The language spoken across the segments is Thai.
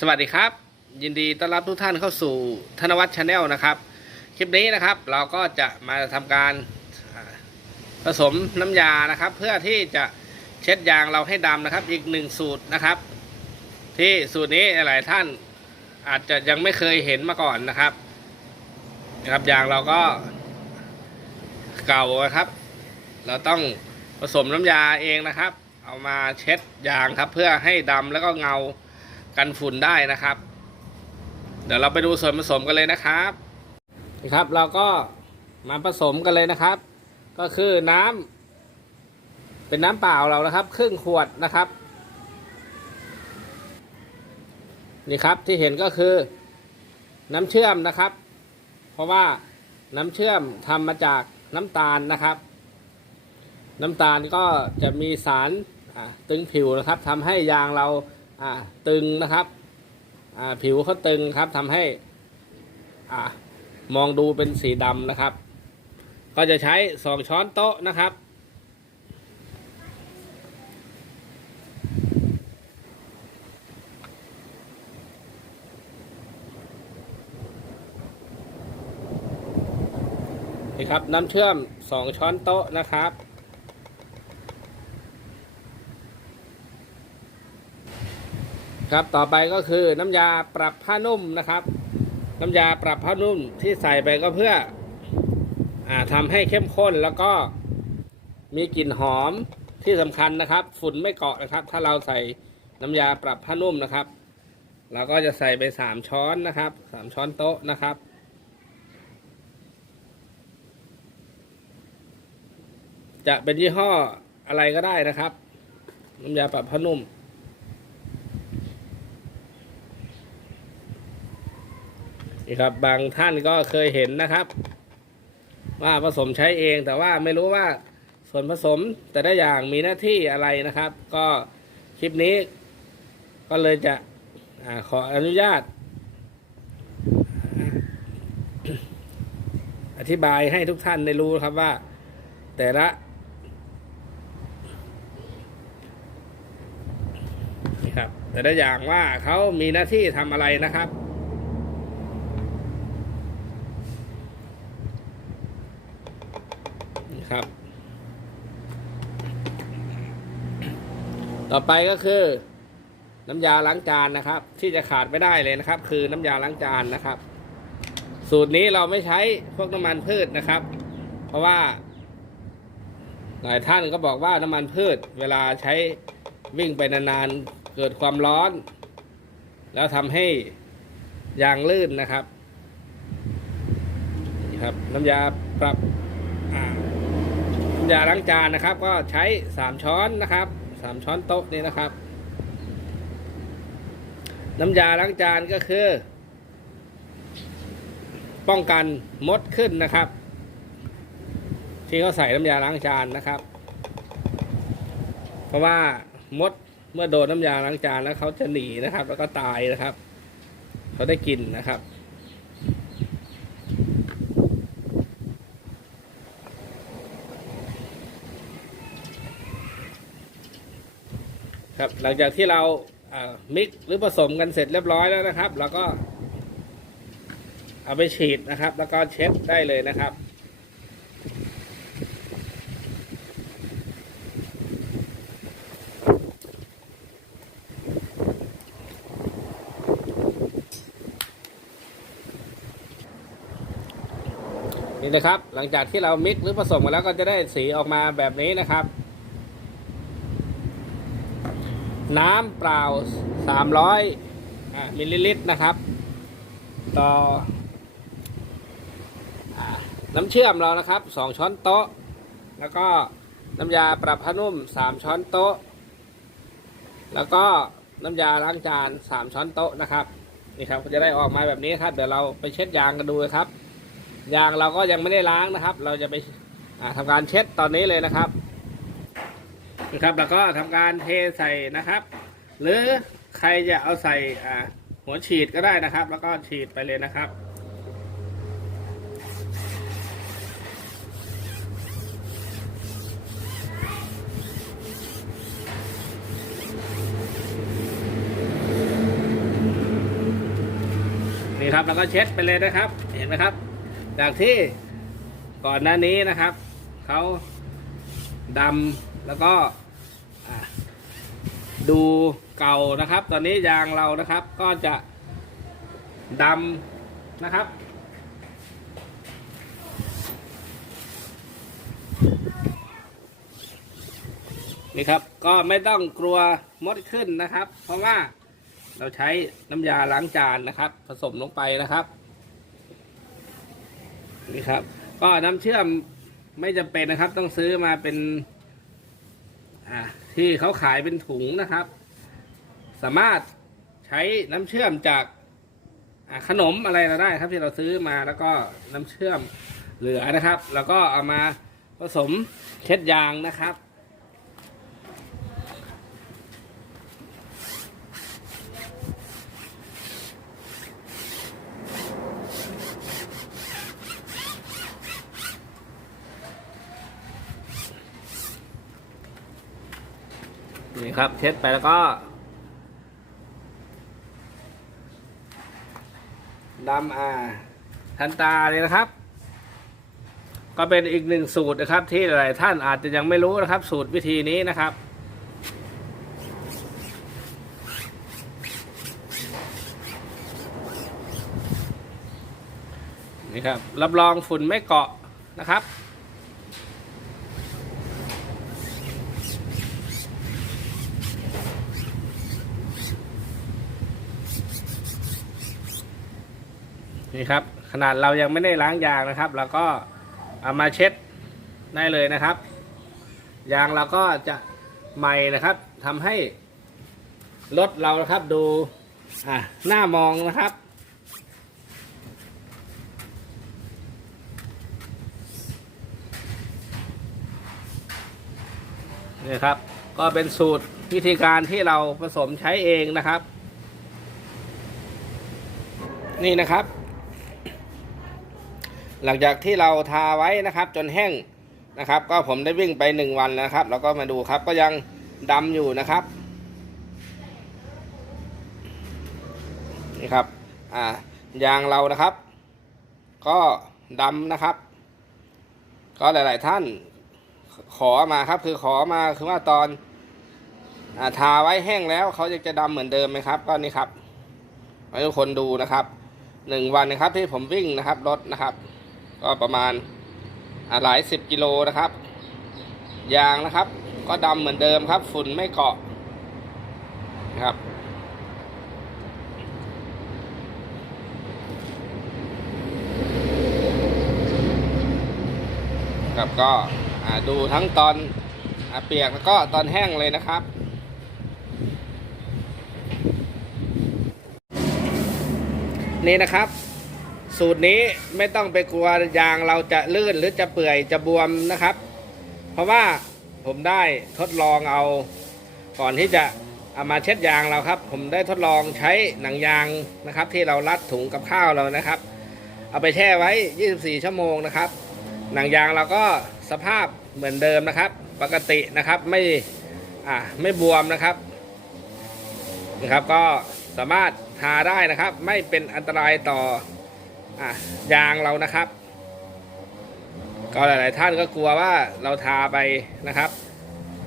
สวัสดีครับ ยินดีต้อนรับทุกท่านเข้าสู่ธนวัฒน์ชาแนลนะครับ คลิปนี้นะครับเราก็จะมาทำการผสมน้ำยานะครับ เพื่อที่จะเช็ดยางเราให้ดำนะครับ อีกหนึ่งสูตรนะครับ ที่สูตรนี้หลายท่านอาจจะยังไม่เคยเห็นมาก่อนนะครับนะครับยางเราก็เก่านะครับ เราต้องผสมน้ำยาเองนะครับ เอามาเช็ดยางครับ เพื่อให้ดำแล้วก็เงา กันฝุ่นได้นะครับ เดี๋ยวเราไปดูส่วนผสมกันเลยนะครับนะครับ เราก็มาผสมกันเลยนะครับ ก็คือน้ำเป็นน้ำเปล่าเรานะครับ ครึ่งขวดนะครับนี่ครับที่เห็นก็คือน้ำเชื่อมนะครับ เพราะว่าน้ำเชื่อมทำมาจากน้ำตาลนะครับ น้ำตาลก็จะมีสารตึงผิวนะครับทำให้ยางเรา อ่าตึงนะครับอ่าผิวเขาตึงครับทำให้อ่ามองดูเป็นสีดำนะครับ ก็จะใช้สองช้อนโต๊ะนะครับ นี่ครับน้ำเชื่อมสองช้อนโต๊ะนะครับ ครับต่อไปก็คือน้ำยาปรับผ้านุ่มนะครับ น้ำยาปรับผ้านุ่มที่ใส่ไปก็เพื่ออาทำให้เข้มข้นแล้วก็มีกลิ่นหอมที่สำคัญนะครับ ฝุ่นไม่เกาะนะครับ ถ้าเราใส่น้ำยาปรับผ้านุ่มนะครับเราก็จะใส่ไปสามช้อนนะครับสามช้อนโต๊ะนะครับจะเป็นยี่ห้ออะไรก็ได้นะครับ น้ำยาปรับผ้านุ่ม นี่ครับบางท่านก็เคยเห็นนะครับ ว่าผสมใช้เองแต่ว่าไม่รู้ว่าส่วนผสมแต่ละอย่างมีหน้าที่อะไรนะครับ ก็คลิปนี้ ก็เลยจะอขออนุญาต อธิบายให้ทุกท่านได้รู้ครับว่า แต่ละครับแต่ละอย่างว่าเขามีหน้าที่ทำอะไรนะครับ ต่อไปก็คือ น้ำยาล้างจานนะครับ ที่จะขาดไม่ได้เลยนะครับ คือน้ำยาล้างจานนะครับ สูตรนี้เราไม่ใช้พวกน้ำมันพืชนะครับ เพราะว่า หลายท่านก็บอกว่าน้ำมันพืช เวลาใช้วิ่งไปนานๆเกิดความร้อน แล้วทำให้ยางลื่นนะครับนี่ครับ น้ำยาปรับน้ำยาล้างจานนะครับ ก็ใช้สามช้อนนะครับ สามช้อนโต๊ะนี่นะครับ น้ำยาล้างจานก็คือ ป้องกันมดขึ้นนะครับ ที่เขาใส่น้ำยาล้างจานนะครับ เพราะว่ามดเมื่อโดนน้ำยาล้างจานแล้วเขาจะหนีนะครับ แล้วก็ตายนะครับ เขาได้กลินนะครับ ครับ หลังจากที่เรามิกหรือผสมกันเสร็จเรียบร้อยแล้วนะครับ เราก็ เอาไปฉีดนะครับ แล้วก็เช็ดได้เลยนะครับนี่นะครับ หลังจากที่เรามิกหรือผสมกันแล้วก็จะได้สีออกมาแบบนี้นะครับ น้ำเปล่า 300มิลลิลิตรนะครับ ต่ออน้ำเชื่อมเรานะครับ 2 ช้อนโต๊ะ แล้วก็น้ำยาปรับผ้านุ่ม 3 ช้อนโต๊ะ แล้วก็น้ำยาล้างจาน 3 ช้อนโต๊ะนะครับนี่ครับจะได้ออกมาแบบนี้ครับ เดี๋ยวเราไปเช็ดยางกันดูครับยางเราก็ยังไม่ได้ล้างนะครับ เราจะไปอ่าทำการเช็ดตอนนี้เลยนะครับ นะครับ แล้วก็ทำการเทใส่นะครับ หรือใครจะเอาใส่อ่าหัวฉีดก็ได้นะครับ แล้วก็ฉีดไปเลยนะครับนี่ครับแล้วก็เช็ดไปเลยนะครับ เห็นไหมครับ จากที่ก่อนหน้านี้นะครับเขาดำ แล้วก็ดูเก่านะครับ ตอนนี้ยางเรานะครับ ก็จะดำนะครับ นี่ครับก็ไม่ต้องกลัวมดขึ้นนะครับ เพราะว่าเราใช้น้ำยาล้างจานนะครับ ผสมลงไปนะครับ นี่ครับ ก็น้ำเชื่อมไม่จำเป็นนะครับ ต้องซื้อมาเป็น อ่าที่เขาขายเป็นถุงนะครับ สามารถใช้น้ำเชื่อมจากขนมอะไรเราได้ครับที่เราซื้อมาแล้วก็น้ำเชื่อมเหลือนะครับ แล้วก็เอามาผสมเช็ดยางนะครับ นี่ครับเช็ดไปแล้วก็ ดำอ่า ทันตาเลยนะครับ ก็เป็นอีกหนึ่งสูตรนะครับ ที่หลายท่านอาจจะยังไม่รู้นะครับ สูตรวิธีนี้นะครับนี่ครับรับรองฝุ่นไม่เกาะนะครับ นี่ครับ ขนาดเรายังไม่ได้ล้างยางนะครับเราก็เอามาเช็ดได้เลยนะครับ ยางเราก็จะใหม่นะครับทำให้รถเรานะครับดูอะหน้ามองนะครับนี่ครับ ก็เป็นสูตรวิธีการที่เราผสมใช้เองนะครับ นี่นะครับ หลังจากที่เราทาไว้นะครับจนแห้งนะครับ ก็ผมได้วิ่งไปหนึ่งวันแล้วนะครับ แล้วก็มาดูครับก็ยังดำอยู่นะครับนี่ครับอ่ายางเรานะครับ ก็ดำนะครับ ก็หลาย ๆ ท่านขอมาครับ คือขอมาคือว่าตอนอาทาไว้แห้งแล้วเขาจะจะดำเหมือนเดิมไหมครับ ก็นี่ครับให้ทุกคนดูนะครับหนึ่งวันนะครับที่ผมวิ่งนะครับรถนะครับ ก็ประมาณหลายสิบกิโลนะครับ ยางนะครับ ก็ดำเหมือนเดิมครับ ฝุ่นไม่เกาะนะครับครับก็ดูทั้งตอนอเปียกแล้วก็ตอนแห้งเลยนะครับ นี่นะครับ สูตรนี้ไม่ต้องไปกลัวยางเราจะลื่นหรือจะเปื่อยจะบวมนะครับ เพราะว่าผมได้ทดลองเอาก่อนที่จะเอามาเช็ดยางเราครับ ผมได้ทดลองใช้หนังยางนะครับ ที่เรารัดถุงกับข้าวเรานะครับ เอาไปแช่ไว้ 24 ชั่วโมงนะครับ หนังยางเราก็สภาพเหมือนเดิมนะครับ ปกตินะครับไม่อ่าไม่บวมนะครับนะครับก็สามารถทาได้นะครับ ไม่เป็นอันตรายต่อ อะยางเรานะครับ ก็หลาย ๆ ท่านก็กลัวว่าเราทาไปนะครับ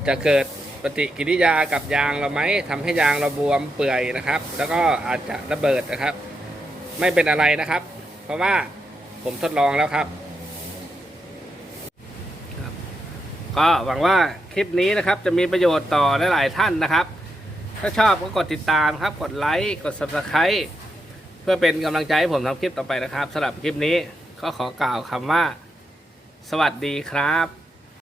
จะเกิดปฏิกิริยากับยางเราไหมทำให้ยางเราบวมเปื่อยนะครับ แล้วก็อาจจะระเบิดนะครับ ไม่เป็นอะไรนะครับ เพราะว่าผมทดลองแล้วครับ ก็หวังว่าคลิปนี้นะครับ จะมีประโยชน์ต่อหลาย ๆ ท่านนะครับ ถ้าชอบก็กดติดตามครับ กดไลค์ กด subscribe เพื่อเป็นกำลังใจให้ผมทำคลิปต่อไปนะครับสำหรับคลิปนี้ก็ขอกล่าวคำว่า สวัสดีครับ